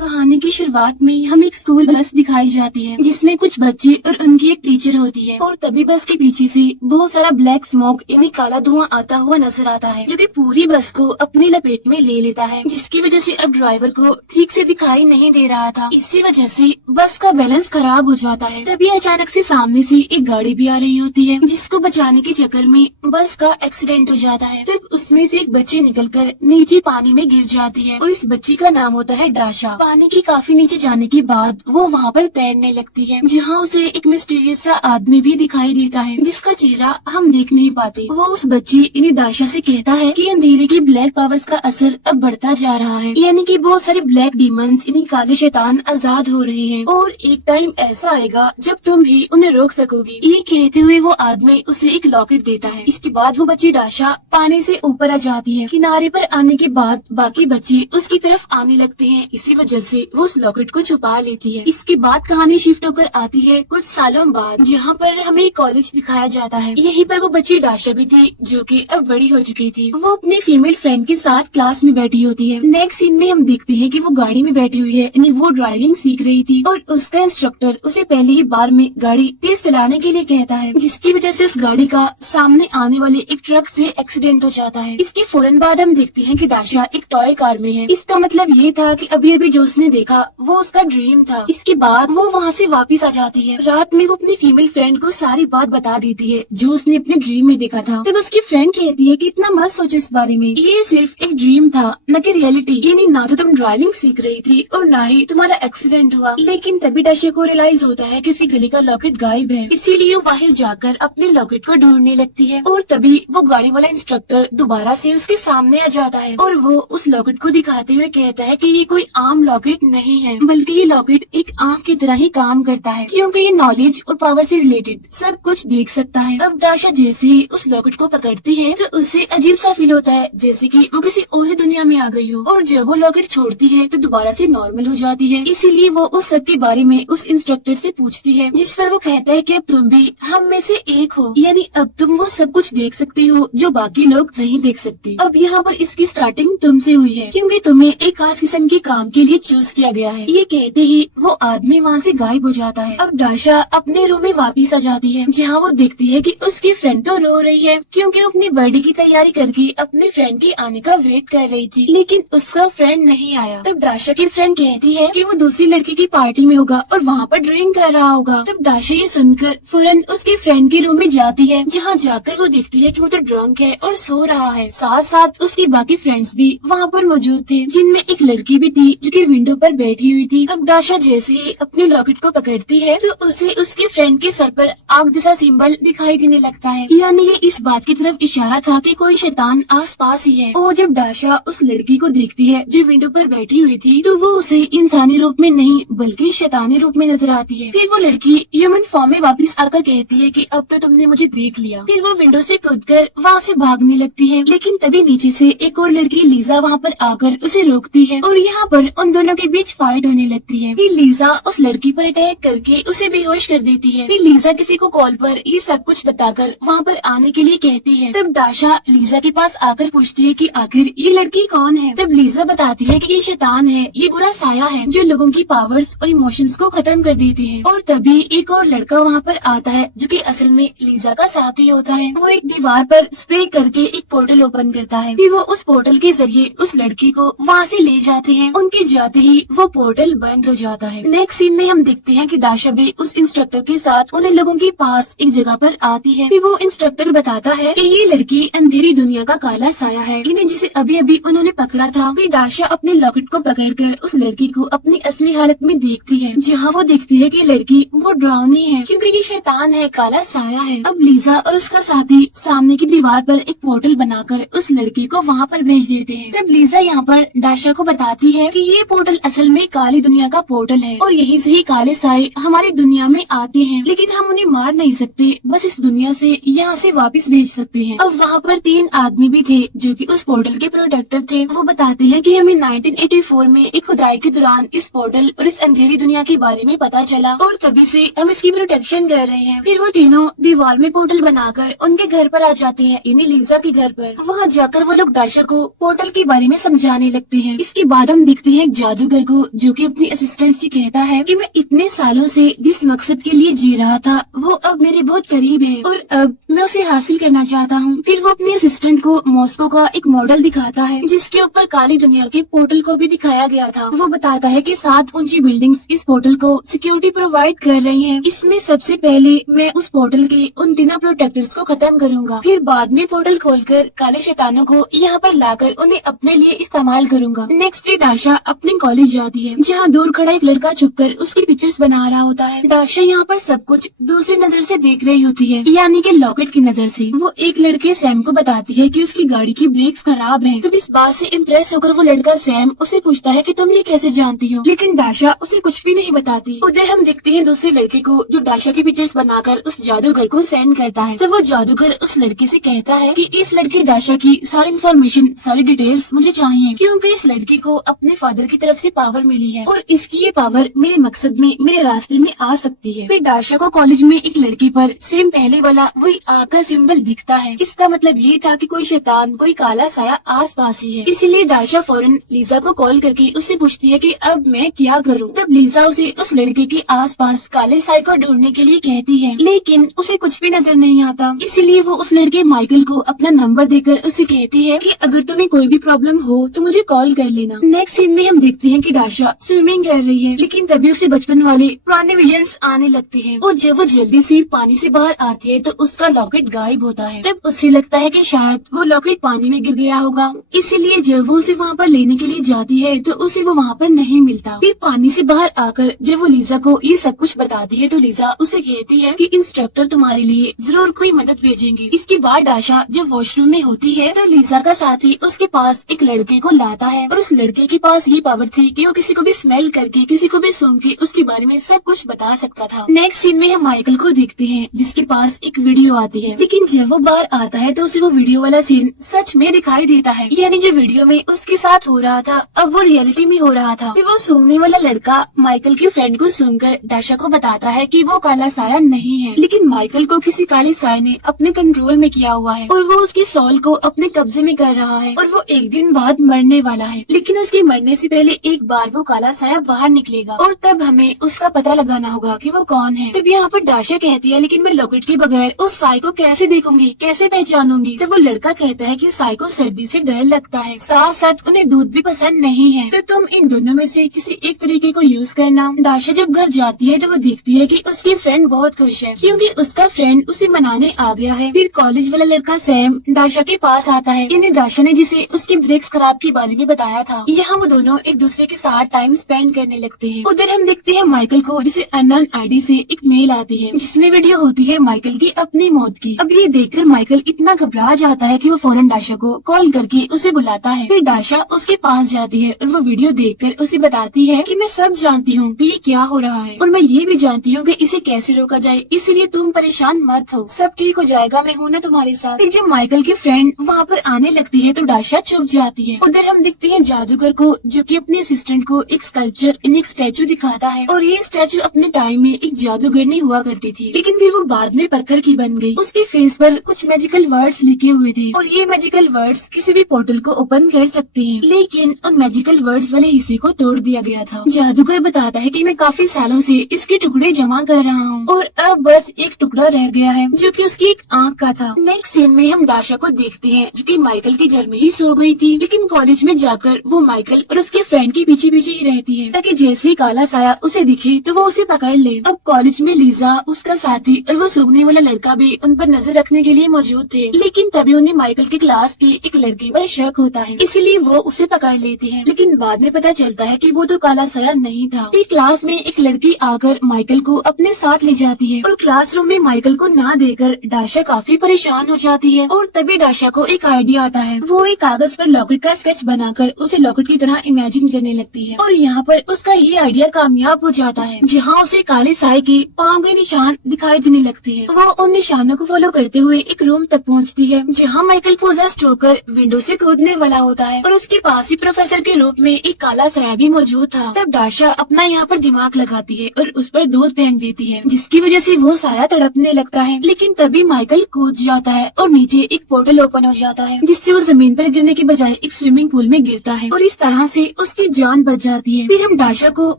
कहानी की शुरुआत में हमें एक स्कूल बस दिखाई जाती है जिसमें कुछ बच्चे और उनकी एक टीचर होती है और तभी बस के पीछे से बहुत सारा ब्लैक स्मोक यानी काला धुआं आता हुआ नजर आता है जो कि पूरी बस को अपनी लपेट में ले लेता है, जिसकी वजह से अब ड्राइवर को ठीक से दिखाई नहीं दे रहा था। इसी वजह से बस का बैलेंस खराब हो जाता है। तभी अचानक से सामने से एक गाड़ी भी आ रही होती है जिसको बचाने के चक्कर में बस का एक्सीडेंट हो जाता है। तब उसमें से एक बच्ची निकलकर नीचे पानी में गिर जाती है और इस बच्ची का नाम होता है डाशा। पानी के काफी नीचे जाने के बाद वो वहाँ पर तैरने लगती है जहाँ उसे एक मिस्टीरियस सा आदमी भी दिखाई देता है जिसका चेहरा हम देख नहीं पाते। वो उस बच्ची यानी डाशा से कहता है कि अंधेरे की ब्लैक पावर्स का असर अब बढ़ता जा रहा है, यानी कि बहुत सारे ब्लैक डीमंस यानी काले शैतान आजाद हो रहे हैं और एक टाइम ऐसा आएगा जब तुम भी उन्हें रोक सकोगी। ये कहते हुए वो आदमी उसे एक लॉकेट देता है। इसके बाद वो बच्ची डाशा पानी से ऊपर आ जाती है। किनारे पर आने के बाद बाकी बच्चे उसकी तरफ आने लगते हैं। इसी वजह से वो उस लॉकेट को छुपा लेती है। इसके बाद कहानी शिफ्ट होकर आती है कुछ सालों बाद, जहाँ पर हमें कॉलेज दिखाया जाता है। यहीं पर वो बच्ची डाशा भी थी जो कि अब बड़ी हो चुकी थी। वो अपने फीमेल फ्रेंड के साथ क्लास में बैठी होती है। नेक्स्ट सीन में हम देखते हैं कि वो गाड़ी में बैठी हुई है, यानी वो ड्राइविंग सीख रही थी और उसका इंस्ट्रक्टर उसे पहली ही बार में गाड़ी तेज चलाने के लिए कहता है, जिसकी वजह से उस गाड़ी का सामने आने वाले एक ट्रक से एक्सीडेंट हो जाता है। इसके फौरन बाद हम देखते हैं कि डाशा एक टॉय कार में है। इसका मतलब ये था कि अभी अभी जो उसने देखा वो उसका ड्रीम था। इसके बाद वो वहाँ से वापस आ जाती है। रात में वो अपनी फीमेल फ्रेंड को सारी बात बता देती है जो उसने अपने ड्रीम में देखा था। तब उसकी फ्रेंड कहती है कि इतना मत सोचो इस बारे में, ये सिर्फ एक ड्रीम था न कि रियलिटी। यानी ना तो तुम ड्राइविंग सीख रही थी और ना ही तुम्हारा एक्सीडेंट हुआ। लेकिन तभी डाशा को रियलाइज होता है कि उसके गले का लॉकेट गायब है, इसीलिए वो बाहर जाकर अपने लॉकेट को ढूंढने लगती है और तभी वो गाड़ी वाला इंस्ट्रक्टर दोबारा से उसके सामने आ जाता है और वो उस लॉकेट को दिखाते हुए कहता है कि ये कोई आम लॉकेट नहीं है, बल्कि ये लॉकेट एक आंख की तरह ही काम करता है क्योंकि ये नॉलेज और पावर से रिलेटेड सब कुछ देख सकता है। अब डाशा जैसे ही उस लॉकेट को पकड़ती है तो उससे अजीब सा फील होता है जैसे कि वो किसी और दुनिया में आ गई हो, और जब वो लॉकेट छोड़ती है तो दोबारा से नॉर्मल हो जाती है। इसीलिए वो उस सब के बारे में उस इंस्ट्रक्टर से पूछती है, जिस पर वो कहता है कि अब तुम भी हम में से एक हो, यानी अब तुम वो सब कुछ देख सकती हो जो बाकी लोग नहीं देख सकते। अब यहाँ पर इसकी स्टार्टिंग तुमसे हुई है क्योंकि तुम्हें एक खास किस्म के काम के लिए चूज किया गया है। ये कहते ही वो आदमी वहाँ से गायब हो जाता है। अब डाशा अपने रूम में वापस आ जाती है जहाँ वो देखती है कि उसकी फ्रेंड तो रो रही है क्योंकि वो अपनी बर्थडे की तैयारी करके अपने फ्रेंड के आने का वेट कर रही थी, लेकिन उसका फ्रेंड नहीं आया। तब डाशा की फ्रेंड कहती है कि वो दूसरी लड़की की पार्टी में होगा और वहाँ पर ड्रिंक कर रहा होगा। तब डाशा ये सुनकर फौरन उसके फ्रेंड के रूम में जाती है जहाँ जाकर वो देखती है कि वो तो ड्रंक है और सो रहा है। साथ साथ उसके बाकी फ्रेंड्स भी वहाँ पर मौजूद थे जिनमें एक लड़की भी थी जो कि विंडो पर बैठी हुई थी। अब डाशा जैसे ही अपने लॉकेट को पकड़ती है तो उसे उसके फ्रेंड के सर पर आग जैसा सिंबल दिखाई देने लगता है, यानी ये इस बात की तरफ इशारा था कि कोई शैतान आस पास ही है। और जब डाशा उस लड़की को देखती है जो विंडो पर बैठी हुई थी तो वो उसे इंसानी रूप में नहीं बल्कि शैतानी रूप में नजर आती है। फिर वो लड़की ह्यूमन फॉर्म में वापस आकर कहती है कि अब तो तुमने मुझे देख लिया। फिर वो विंडो से कूदकर वहाँ से भागने लगती है, लेकिन तभी नीचे से एक और लड़की लीजा वहाँ पर आकर उसे रोकती है और यहाँ पर उन दोनों के बीच फाइट होने लगती है। फिर लीजा उस लड़की पर अटैक करके उसे बेहोश कर देती है। फिर लीजा किसी को कॉल पर ये सब कुछ बताकर वहाँ पर आने के लिए कहती है। तब डाशा लीजा के पास आकर पूछती है कि आखिर ये लड़की कौन है। तब लीजा बताती है कि ये शैतान है, ये बुरा साया है जो लोगों की पावर्स और इमोशंस को खत्म कर देती है। और तभी एक और लड़का वहाँ पर आता है जो कि असल में लीजा का साथी होता है। वो एक दीवार पर स्प्रे करके एक पोर्टल ओपन करता है। फिर वो उस पोर्टल के जरिए उस लड़की को वहाँ से ले जाते हैं। उनके जाते ही वो पोर्टल बंद हो जाता है। नेक्स्ट सीन में हम देखते हैं कि डाशा भी उस इंस्ट्रक्टर के साथ उन लोगों के पास एक जगह पर आती है। फिर वो इंस्ट्रक्टर बताता है कि ये लड़की अंधेरी दुनिया का काला साया है, इन्हें जिसे अभी अभी उन्होंने पकड़ा था। फिर डाशा अपने लॉकेट को पकड़कर उस लड़की को अपनी असली हालत में देखती है जहाँ वो देखती है कि लड़की वो डरावनी है क्योंकि ये शैतान है, काला साया है। अब लीजा और उसका साथी सामने की दीवार पर एक पोर्टल बनाकर उस लड़की को वहाँ पर भेज देते हैं। तब लीजा यहाँ पर डाशा को बताती है कि ये पोर्टल असल में काली दुनिया का पोर्टल है और यहीं से ही काले साए हमारी दुनिया में आते हैं, लेकिन हम उन्हें मार नहीं सकते, बस इस दुनिया से यहाँ से वापस भेज सकते हैं। अब वहाँ पर 3 आदमी भी थे जो कि उस पोर्टल के प्रोटेक्टर थे। वो बताते हैं कि हमें 1984 में एक खुदाई के दौरान इस पोर्टल और इस अंधेरी दुनिया के बारे में पता चला और तभी से हम इसकी प्रोटेक्शन कर रहे हैं। फिर वो तीनों दीवार में पोर्टल बनाकर उनके घर पर आ जाते हैं, यानी लीजा के घर पर। वहाँ जाकर वो लोग डाशा को पोर्टल के बारे में समझाने लगते हैं। इसके बाद हम देखते हैं जादूगर को, जो कि अपनी असिस्टेंट से कहता है कि मैं इतने सालों से जिस मकसद के लिए जी रहा था वो अब मेरे बहुत करीब है और अब मैं उसे हासिल करना चाहता हूँ। फिर वो अपने असिस्टेंट को मॉस्को का एक मॉडल दिखाता है जिसके ऊपर काली दुनिया के पोर्टल को भी दिखाया गया था। वो बताता है कि 7 ऊंची बिल्डिंग्स इस पोर्टल को सिक्योरिटी प्रोवाइड कर रही हैं। इसमें सबसे पहले मैं उस पोर्टल के उन तीनों प्रोटेक्टर्स को खत्म करूंगा, फिर बाद में पोर्टल खोलकर काले शैतानों को यहाँ पर लाकर उन्हें अपने लिए इस्तेमाल करूंगा। नेक्स्ट डे दाशा अपने कॉलेज जाती है जहाँ दूर खड़ा एक लड़का छुपकर उसकी पिक्चर्स बना रहा होता है। दाशा यहाँ पर सब कुछ दूसरी नजर से देख रही होती है, यानी कि लॉकेट की नजर से। वो एक लड़के सैम को बताती है कि उसकी गाड़ी की ब्रेक्स खराब हैं। तब इस बात से इम्प्रेस होकर वो लड़का सैम उसे पूछता है कि तुम ये कैसे जानती हो, लेकिन दाशा उसे कुछ भी नहीं बताती। उधर हम देखते हैं दूसरे लड़के को जो दाशा की पिक्चर्स बनाकर उस जादूगर को सेंड करता है। तो वो जादूगर उस लड़के से कहता है कि इस लड़के दाशा की सारी इन्फॉर्मेशन, सारी डिटेल्स मुझे चाहिए, क्योंकि इस लड़के को अपने फादर की तरफ से पावर मिली है और इसकी ये पावर मेरे मकसद में, मेरे रास्ते में आ सकती है। फिर दाशा को कॉलेज में एक लड़के पर सेम पहले वाला वही आग का सिंबल दिखता है। इसका मतलब ये था कि कोई शैतान, कोई काला साया आस पास ही है। इसीलिए दाशा फौरन लीजा को कॉल करके उससे पूछती है कि अब मैं क्या करूं। तब लीजा उसे उस लड़के के आसपास काले साए को ढूंढने के लिए कहती है, लेकिन उसे कुछ भी नजर नहीं आता। इसीलिए वो उस लड़के माइकल को अपना नंबर देकर उससे कहती है कि अगर तुम्हें कोई भी प्रॉब्लम हो तो मुझे कॉल कर लेना। नेक्स्ट सीन में हम देखते हैं कि दाशा स्विमिंग कर रही है, लेकिन तभी उसे बचपन वाले पुराने विजन्स आने लगते हैं और जब वो जल्दी से पानी से बाहर आती है तो उसका लॉकेट गायब होता है। तब उससे लगता है कि शायद वो लॉकेट पानी में गिर गया होगा, इसीलिए जब वो उसे वहाँ पर लेने के लिए जाती है तो उसे वो वहाँ पर नहीं मिलता। फिर पानी से बाहर आकर जब वो लीजा को ये सब कुछ बताती है तो लीजा उसे कहती है कि इंस्ट्रक्टर तुम्हारे लिए जरूर कोई मदद भेजेंगे। इसके बाद दाशा जब वॉशरूम में होती है तो लीजा का साथी उसके पास एक लड़के को लाता है और उस लड़के के पास ये पावर थी कि वो किसी को भी स्मेल करके, किसी को भी सूंघ के उसके बारे में सब कुछ बता सकता था। नेक्स्ट सीन में हम माइकल को देखते हैं जिसके पास एक वीडियो आती है, लेकिन जब वो बाहर आता है तो उसे वो वीडियो वाला सीन सच में दिखाई देता है, यानी जो वीडियो में उसके साथ हो रहा था अब वो रियलिटी में हो रहा था। फिर वो सूंघने वाला लड़का माइकल की फ्रेंड को सूंघकर दाशा को बताता है कि वो काला साया नहीं है, लेकिन माइकल को किसी काले साए ने अपने कंट्रोल में किया हुआ है और वो उसकी सोल को अपने कब्जे में कर रहा है और वो एक दिन बाद मरने वाला है, लेकिन उसके मरने से पहले एक बार वो काला साया बाहर निकलेगा और तब हमें उसका पता लगाना होगा कि वो कौन है। तब यहाँ पर दाशा कहती है, लेकिन मैं लॉकेट के बगैर उस साए को कैसे देखूंगी, कैसे पहचानूंगी। तब वो लड़का कहता है कि साए को सर्दी से डर लगता है, साथ साथ उन्हें दूध भी पसंद नहीं है, तो तुम इन दोनों में से किसी एक तरीके को यूज करना। दाशा जब घर जाती है तो वो देखती है कि उसकी फ्रेंड बहुत खुश है क्योंकि उसका फ्रेंड उसे मनाने आ गया है। फिर कॉलेज वाला लड़का सैम दाशा के पास आता है, यानी दाशा ने जिसे उसकी ब्रेक्स खराब के बारे में बताया था। यहाँ वो दोनों एक दूसरे के साथ टाइम स्पेंड करने लगते हैं। उधर हम देखते हैं माइकल को, जिसे अननोन आईडी से एक मेल आती है जिसमें वीडियो होती है माइकल की अपनी मौत की। अब ये देखकर माइकल इतना घबरा जाता है कि वो फौरन दाशा को कॉल करके उसे बुलाता है। फिर दाशा उसके पास जाती है और वो वीडियो देखकर उसे बताती है कि मैं सब जानती हूँ कि ये क्या हो रहा है और मैं ये भी जानती हूँ कि इसे कैसे रोका जाए, इसलिए तुम परेशान मत हो, सब ठीक हो जाएगा, मैं हूँ ना तुम्हारे साथ। फिर जब माइकल की फ्रेंड वहाँ पर आने लगती है तो दाशा चुप जाती है। उधर हम देखते हैं जादूगर को, जो कि अपने असिस्टेंट को एक स्कल्पचर, एक स्टैचू दिखाता है और ये स्टैचू अपने टाइम में एक जादूगरनी हुआ करती थी, लेकिन फिर वो बाद में पत्थर की बन गई। उसके फेस पर कुछ मैजिकल वर्ड्स लिखे हुए थे और ये मैजिकल वर्ड्स किसी भी पोर्टल को ओपन कर सकते हैं, लेकिन उन मैजिकल वर्ड्स वाले हिस्से को तोड़ दिया गया था। जादूगर बताता है कि मैं काफी सालों से इसके टुकड़े जमा कर रहा हूँ और अब बस एक टुकड़ा रह गया है जो कि उसकी एक आंख का था। नेक्स्ट सीन में हम दाशा को देखते हैं जो कि माइकल के घर में ही सो गई थी, लेकिन कॉलेज में जाकर वो माइकल और उसके फ्रेंड के पीछे पीछे ही रहती है ताकि जैसे ही काला साया उसे दिखे तो वो उसे पकड़ ले। अब कॉलेज में लीजा, उसका साथी और वो सूंघने वाला लड़का भी उन पर नजर रखने के लिए मौजूद थे, लेकिन तभी उन्हें माइकल की क्लास के एक लड़के पर शक होता है, इसीलिए वो उसे पकड़ लेती है। लेकिन बाद में पता चलता है कि वो तो काला साया नहीं था। एक क्लास में एक लड़की आकर माइकल को अपने साथ ले जाती है और क्लासरूम में माइकल को ना देकर दाशा काफी परेशान हो जाती है और तभी दाशा को एक आइडिया आता है। वो एक कागज पर लॉकेट का स्केच बनाकर उसे लॉकेट की तरह इमेजिन करने लगती है और यहाँ पर उसका ये आइडिया कामयाब हो जाता है, जहाँ उसे काले साए के पाँव के निशान दिखाई देने लगते हैं। वो उन निशानों को फॉलो करते हुए एक रूम तक पहुँचती है जहाँ माइकल पोजेस्ड होकर विंडो से कूदने वाला होता है और उसके पास ही प्रोफेसर के रूप में एक काला साया भी मौजूद था। तब दाशा अपना यहाँ पर दिमाग लगाती है और उस पर दूध फेंक देती है, जिसकी वजह से वो साया तड़पने लगता है। लेकिन तभी माइकल कूद जाता है और नीचे एक पोर्टल ओपन हो जाता है, जिससे वो जमीन पर गिरने के बजाय एक स्विमिंग पूल में गिरता है और इस तरह से उसकी उसकी जान बच जाती है। फिर हम डाशा को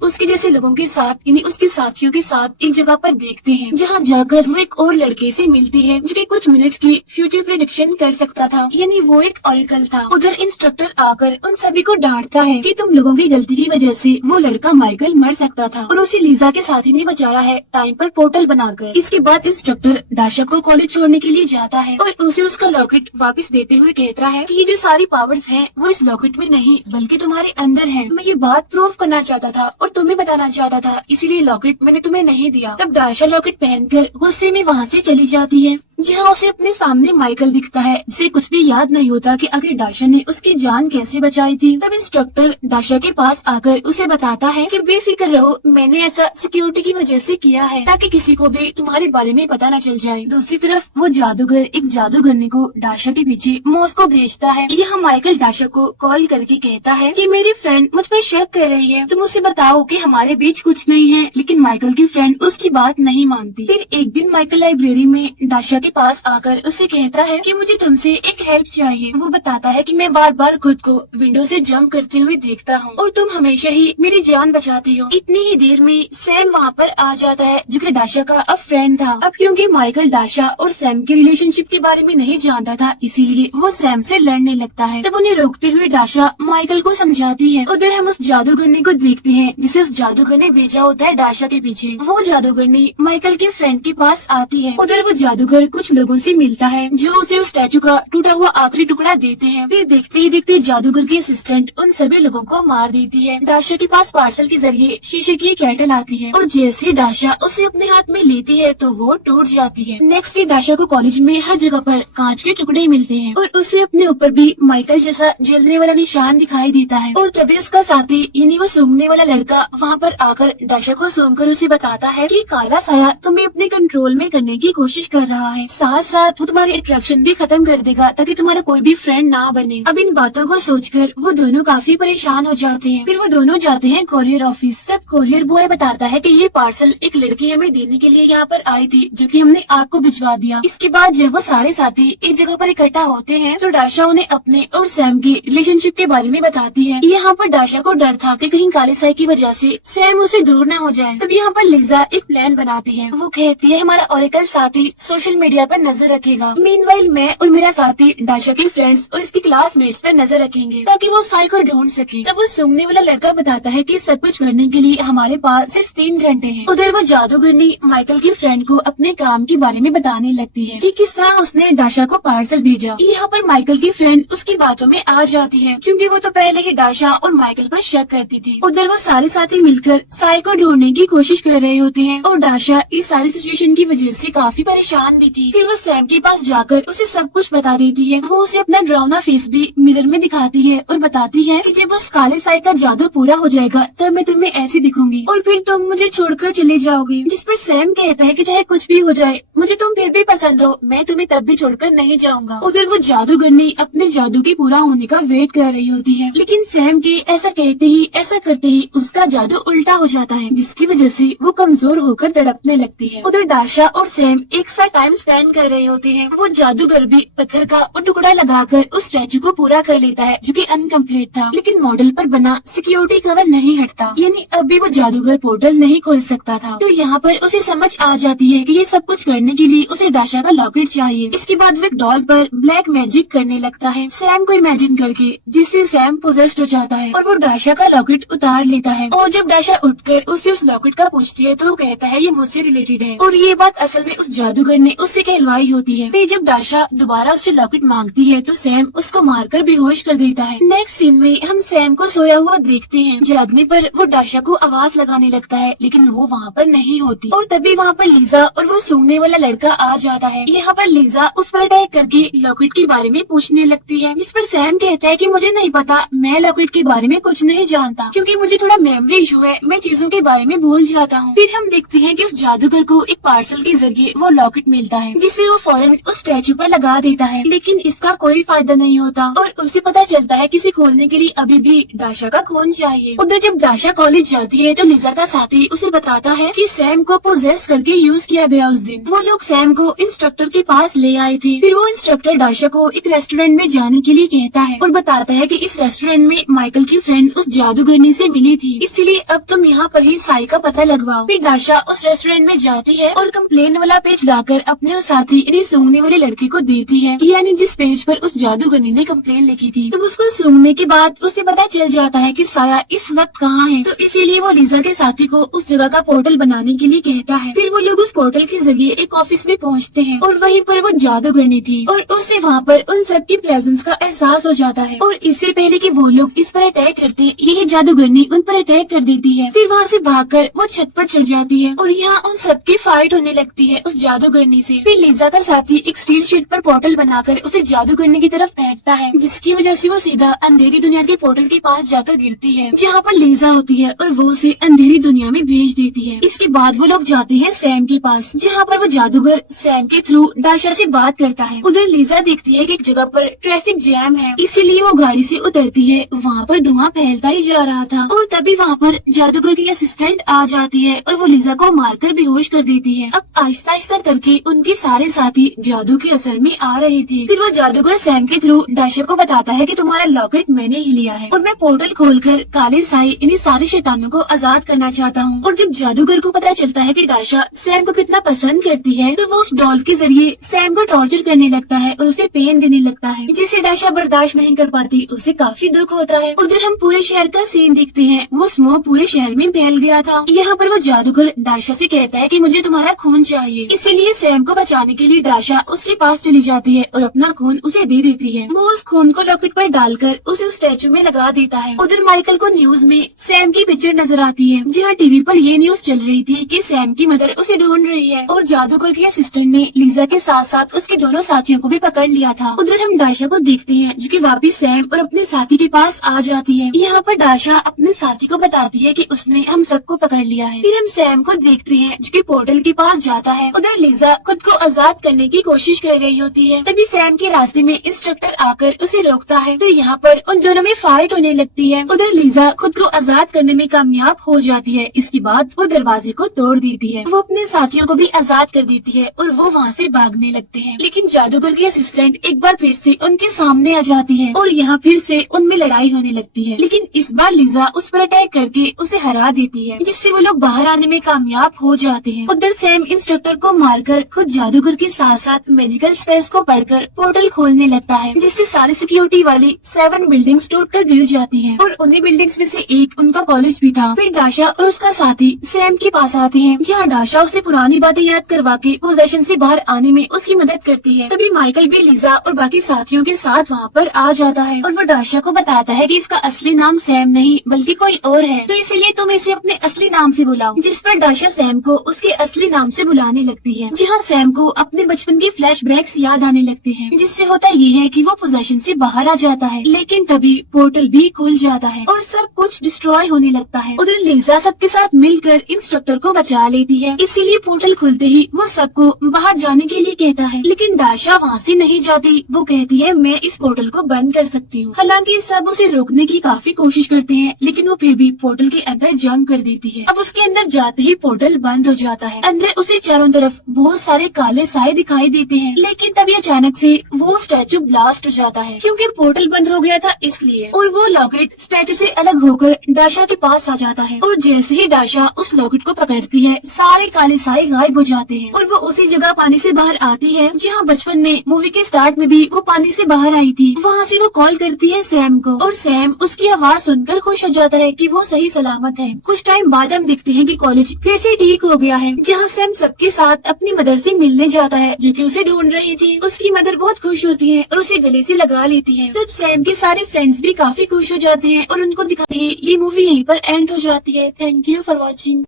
उसके जैसे लोगों के साथ यानी उसके साथियों के साथ एक जगह पर देखते हैं, जहाँ जाकर वो एक और लड़के से मिलती है जो कि कुछ मिनट्स की फ्यूचर प्रेडिक्शन कर सकता था, यानी वो एक ऑरेकल था। उधर इंस्ट्रक्टर आकर उन सभी को डांटता है कि तुम लोगों की गलती की वजह से वो लड़का माइकल मर सकता था और उसे लीजा के साथी ने बचाया है टाइम पर पोर्टल बनाकर। इसके बाद इंस्ट्रक्टर डाशा को कॉलेज छोड़ने के लिए जाता है और उसे उसका लॉकेट वापस देते हुए कहता है कि ये जो सारी पावर्स हैं वो इस लॉकेट में नहीं बल्कि तुम्हारे अंदर है। मैं ये बात प्रूव करना चाहता था और तुम्हें बताना चाहता था, इसीलिए लॉकेट मैंने तुम्हें नहीं दिया। तब डाशा लॉकेट पहनकर गुस्से में वहाँ से चली जाती है, जहाँ उसे अपने सामने माइकल दिखता है, जिसे कुछ भी याद नहीं होता कि आखिर डाशा ने उसकी जान कैसे बचाई थी। तब इंस्ट्रक्टर डाशा के पास आकर उसे बताता है कि बेफिक्र रहो, मैंने ऐसा सिक्योरिटी की वजह से किया है ताकि किसी को भी तुम्हारे बारे में पता न चल जाए। दूसरी तरफ वो जादूगर एक जादूगरनी को डाशा के पीछे मॉस्को भेजता है। यहाँ माइकल डाशा को कॉल करके कहता है कि मेरी फ्रेंड मुझ पर शक कर रही है, तुम उसे बताओ कि हमारे बीच कुछ नहीं है। लेकिन माइकल की फ्रेंड उसकी बात नहीं मानती। फिर एक दिन माइकल लाइब्रेरी में डाशा के पास आकर उससे कहता है कि मुझे तुमसे एक हेल्प चाहिए। वो बताता है कि मैं बार बार खुद को विंडो से जंप करते हुए देखता हूँ और तुम हमेशा ही मेरी जान बचाती हो। इतनी ही देर में सैम वहाँ पर आ जाता है जो कि डाशा का अब फ्रेंड था। अब क्योंकि माइकल डाशा और सैम के रिलेशनशिप के बारे में नहीं जानता था, इसीलिए वो सैम से लड़ने लगता है। तब उन्हें रोकते हुए डाशा माइकल को समझाती है। उधर हम उस जादूगरनी को देखते हैं जिसे उस जादूगर ने भेजा होता है डाशा के पीछे। वो जादूगरनी माइकल के फ्रेंड के पास आती है। उधर वो जादूगर कुछ लोगों से मिलता है जो उसे उस स्टैचू का टूटा हुआ आखिरी टुकड़ा देते हैं। फिर देखते ही देखते जादूगर की असिस्टेंट उन सभी लोगों को मार देती है। डाशा के पास पार्सल के जरिए शीशे की कैटल आती है और जैसे ही डाशा उसे अपने हाथ में लेती है तो वो टूट जाती है। नेक्स्ट डे डाशा को कॉलेज में हर जगह पर कांच के टुकड़े मिलते हैं और उसे अपने ऊपर भी माइकल जैसा जलने वाला निशान दिखाई देता है। और तभी उसका साथी यानी वो सूंघने वाला लड़का वहाँ पर आकर डाशा को सूंघकर उसे बताता है कि काला साया तुम्हें अपने कंट्रोल में करने की कोशिश कर रहा है, साथ साथ वो तुम्हारी अट्रैक्शन भी खत्म कर देगा ताकि तुम्हारा कोई भी फ्रेंड ना बने। अब इन बातों को सोचकर वो दोनों काफी परेशान हो जाते हैं। फिर वो दोनों जाते हैं कोरियर ऑफिस। तब कोरियर बॉय बताता है कि ये पार्सल एक लड़की हमें देने के लिए यहाँ पर आई थी जो कि हमने आपको भिजवा दिया। इसके बाद जब वो सारे साथी एक जगह पर इकट्ठा होते हैं तो डाशा उन्हें अपने और सैम की रिलेशनशिप के बारे में बताती है। यहाँ पर डाशा को डर था कि कहीं काले साई की वजह से सैम उसे दूर न हो जाए। तब यहाँ पर लिजा एक प्लान बनाती है। वो कहती है हमारा ऑरेकल साथी सोशल मीडिया पर नजर रखेगा, मीनवाइल मैं और मेरा साथी डाशा के फ्रेंड्स और इसकी क्लासमेट्स पर नजर रखेंगे ताकि वो साई को ढूंढ सके। तब वो सूंघने वाला लड़का बताता है कि सब कुछ करने के लिए हमारे पास सिर्फ 3 घंटे हैं। उधर वो जादूगरनी माइकल की फ्रेंड को अपने काम के बारे में बताने लगती है कि किस तरह उसने डाशा को पार्सल भेजा। यहाँ पर माइकल की फ्रेंड उसकी बातों में आ जाती है क्योंकि वो तो पहले ही डाशा और माइकल पर शक करती थी। उधर वो सारे साथी मिलकर साई को ढूंढने की कोशिश कर रहे होते हैं और डाशा इस सारी सिचुएशन की वजह से काफी परेशान भी थी। फिर वो सैम के पास जाकर उसे सब कुछ बता देती है। वो उसे अपना डरावना फेस भी मिरर में दिखाती है और बताती है कि जब उस काले साई का जादू पूरा हो जाएगा तब मैं तुम्हें ऐसी दिखूंगी और फिर तुम मुझे छोड़कर चले जाओगे। जिस पर सैम कहता है कि चाहे कुछ भी हो जाए मुझे तुम फिर भी पसंद हो, मैं तुम्हें तब भी छोड़कर नहीं जाऊंगा। उधर वो जादूगरनी अपने जादू के पूरा होने का वेट कर रही होती है, लेकिन सैम के ऐसा कहते ही ऐसा करते ही उसका जादू उल्टा हो जाता है जिसकी वजह से वो कमजोर होकर तड़पने लगती है। उधर डाशा और सैम एक साथ टाइम स्पेंड कर रहे होते हैं। वो जादूगर भी पत्थर का वो टुकड़ा लगाकर उस स्टैचू को पूरा कर लेता है जो कि अनकम्प्लीट था, लेकिन मॉडल पर बना सिक्योरिटी कवर नहीं हटता, यानी अब भी वो जादूगर पोर्टल नहीं खोल सकता था। तो यहाँ पर उसे समझ आ जाती है कि ये सब कुछ करने के लिए उसे डाशा का लॉकेट चाहिए। इसके बाद वो एक डॉल पर ब्लैक मैजिक करने लगता है सैम को इमेजिन करके, जिससे सैम पोजेस्ड हो जाता है और वो डाशा का लॉकेट उतार लेता है। और जब डाशा उठकर उससे उस लॉकेट का पूछती है तो वो कहता है ये मुझसे रिलेटेड है और ये बात असल में उस जादूगर ने उससे कहलवाई होती है। फिर जब डाशा दोबारा उससे लॉकेट मांगती है तो सैम उसको मारकर बेहोश कर देता है। नेक्स्ट सीन में हम सैम को सोया हुआ देखते हैं। जागने पर वो डाशा को आवाज लगाने लगता है लेकिन वो वहाँ पर नहीं होती और तभी वहाँ पर लीजा और वो सूंघने वाला लड़का आ जाता है। यहाँ पर लीजा उस पर अटैक करके लॉकेट के बारे में पूछने लगती है, जिस पर सैम कहता है कि मुझे नहीं पता, मैं लॉकेट के बारे में कुछ नहीं जानता क्योंकि मुझे थोड़ा मेमोरी इशू है, मैं चीजों के बारे में भूल जाता हूँ। फिर हम देखते हैं कि उस जादूगर को एक पार्सल के जरिए वो लॉकेट मिलता है है जिसे वो फौरन उस स्टैचू पर लगा देता है, लेकिन इसका कोई फायदा नहीं होता और उसे पता चलता है कि इसे खोलने के लिए अभी भी दाशा का खून चाहिए। उधर जब दाशा कॉलेज जाती है तो लिजा का साथी उसे बताता है कि सैम को पोजेस करके यूज किया गया उस दिन। वो लोग सैम को इंस्ट्रक्टर के पास ले आए थे। फिर वो इंस्ट्रक्टर दाशा को एक रेस्टोरेंट में जाने के लिए कहता है और बताता है कि इस रेस्टोरेंट में माइकल की फ्रेंड उस जादूगरनी से मिली थी, इसलिए अब तुम यहाँ पर ही साई का पता लगवाओ। फिर दाशा उस रेस्टोरेंट में जाती है और कंप्लेन वाला पेज लाकर अपने उस साथी यानी सूंघने वाले लड़के को देती है, यानी जिस पेज पर उस जादूगरनी ने कंप्लेन लिखी थी। तो उसको सूंघने के बाद उसे पता चल जाता है कि साया इस वक्त कहाँ है, तो इसीलिए वो लिजा के साथी को उस जगह का पोर्टल बनाने के लिए कहता है। फिर वो लोग उस पोर्टल के जरिए एक ऑफिस में पहुँचते हैं और वहीं पर वो जादूगरनी थी और उसे वहाँ पर उन सब की प्रेजेंस का एहसास हो जाता है। और इससे पहले कि वो लोग इस पर अटैक करते, यह जादूगरनी उन पर अटैक कर देती है। फिर वहाँ से भागकर वो छत पर चढ़ जाती है और यहाँ उन सबकी फाइट होने लगती है उस जादूगरनी से। फिर लिजा का साथी एक स्टील शीट पर पोर्टल बनाकर उसे जादूगरनी की तरफ फेंकता है, जिसकी वजह से वो सीधा अंधेरी दुनिया के पोर्टल के पास जाकर गिरती है, जहाँ पर लिजा होती है और वो उसे अंधेरी दुनिया में भेज देती है। इसके बाद वो लोग जाते हैं सैम के पास, जहाँ पर वो जादूगर सैम के थ्रू दाशा से बात करता है। उधर लिजा देखती है कि एक जगह पर ट्रैफिक जैम है, इसीलिए वो गाड़ी से उतरती है। वहाँ पर धुआं फैलता ही जा रहा था और तभी वहाँ पर जादूगर की असिस्टेंट आ जाती है और वो लिजा को मारकर बेहोश कर देती है। अब आहिस्ता आहिस्ता करके उनके सारे साथी जादू के असर में आ रहे थे। फिर वो जादूगर सैम के थ्रू दाशा को बताता है कि तुम्हारा लॉकेट मैंने ही लिया है और मैं पोर्टल खोलकर काले साई इन्हीं सारे शैतानों को आजाद करना चाहता हूँ। और जब जादूगर को पता चलता है कि दाशा सैम को कितना पसंद करती है, तो वो उस डॉल के जरिए सैम को टॉर्चर करने लगता है और उसे पेन देने लगता है, जिसे दाशा बर्दाश्त नहीं कर पाती। उसे काफी दुख होता है। उधर हम पूरे शहर का सीन देखते हैं। वो स्मोक पूरे शहर में फैल गया था। यहाँ पर वो जादूगर दाशा से कहता है कि मुझे तुम्हारा खून चाहिए, इसीलिए सैम को बचाने के लिए दाशा उसके पास चली जाती है और अपना खून उसे दे देती है। वो उस खून को लॉकेट पर डालकर उसे उस स्टैचू में लगा देता है। उधर माइकल को न्यूज में सैम की पिक्चर नजर आती है, जहाँ टीवी पर ये न्यूज चल रही थी कि सैम की मदर उसे ढूंढ रही है और जादूगर की असिस्टेंट ने लिजा के साथ साथ उसके दोनों साथियों को भी पकड़ लिया था। उधर हम दाशा को देखते हैं जो कि वापिस सैम और अपने साथी के पास आ जाती है। यहाँ पर दाशा अपने साथी को बताती है कि उसने हम सबको पकड़ लिया है। फिर हम सैम को देखते हैं जो कि पोर्टल के पास जाता है। उधर लिजा खुद को आजाद करने की कोशिश कर रही होती है, तभी सैम के रास्ते में इंस्ट्रक्टर आकर उसे रोकता है, तो यहाँ पर उन दोनों में फाइट होने लगती है। उधर लिजा खुद को आजाद करने में कामयाब हो जाती है। इसके बाद वो दरवाजे को तोड़ देती है। वो अपने साथियों को भी आजाद कर देती है और वो वहाँ से भागने लगते हैं, लेकिन जादूगर की असिस्टेंट एक बार फिर से उनके सामने आ जाती है और यहाँ फिर से उनमें लड़ाई होने लगती है, लेकिन इस बार लिजा उस पर अटैक करके उसे हरा देती है, जिससे वो लोग बाहर आने में कामयाब हो जाते हैं। उधर सैम इंस्ट्रक्टर को मारकर खुद जादूगर के साथ साथ मैजिकल स्पेस को पढ़कर पोर्टल खोलने लगता है, जिससे सारी सिक्योरिटी वाली 7 बिल्डिंग्स टूटकर गिर जाती हैं और उन्हीं बिल्डिंग्स में से एक उनका कॉलेज भी था। फिर दाशा और उसका साथी सैम के पास आते हैं, जहाँ दाशा उसे पुरानी बातें याद करवा के पोजेशन से बाहर आने में उसकी मदद करती है। तभी माइकल भी लिजा और बाकी साथियों के साथ वहाँ पर आ जाता है और वो दाशा को बताता है कि इसका असली नाम सैम नहीं बल्कि कोई और है, तो इसलिए तुम इसे अपने असली नाम से बुलाओ। जिस पर दाशा सैम को उसके असली नाम से बुलाने लगती है, जहाँ सैम को अपने बचपन के फ्लैशबैक्स याद आने लगते हैं, जिससे होता ये है कि वो पोजेशन से बाहर आ जाता है, लेकिन तभी पोर्टल भी खुल जाता है और सब कुछ डिस्ट्रॉय होने लगता है। उधर लिजा सबके साथ मिलकर इंस्ट्रक्टर को बचा लेती है, इसीलिए पोर्टल खुलते ही वो सबको बाहर जाने के लिए कहता है, लेकिन दाशा वहाँ से नहीं जाती। वो कहती है मैं इस पोर्टल को बंद कर सकती हूँ। हालांकि सब उसे रोकने की काफी कोशिश करते हैं, लेकिन वो फिर भी पोर्टल के अंदर जंप कर देती है। अब उसके अंदर जाते ही पोर्टल बंद हो जाता है। अंदर उसे चारों तरफ बहुत सारे काले साए दिखाई देते हैं, लेकिन तभी अचानक से वो स्टैचू ब्लास्ट हो जाता है, क्योंकि पोर्टल बंद हो गया था इसलिए। और वो लॉकेट स्टैचू से अलग होकर दाशा के पास आ जाता है और जैसे ही दाशा उस लॉकेट को पकड़ती है, सारे काले साए गायब हो जाते हैं और वो उसी जगह पानी से बाहर आती है जहाँ बचपन में मूवी के स्टार्ट में भी वो पानी से बाहर आई थी। वहाँ से वो कॉल करती है सैम को और सैम उसकी आवाज सुनकर खुश हो जाता है कि वो सही सलामत है। कुछ टाइम बाद हम देखते हैं कि कॉलेज फिर से ठीक हो गया है, जहाँ सैम सबके साथ अपनी मदर से मिलने जाता है जो कि उसे ढूंढ रही थी। उसकी मदर बहुत खुश होती है और उसे गले से लगा लेती है। तब सैम के सारे फ्रेंड्स भी काफी खुश हो जाते हैं और उनको दिखाते ही ये मूवी यहीं पर एंड हो जाती है। Thank you for watching.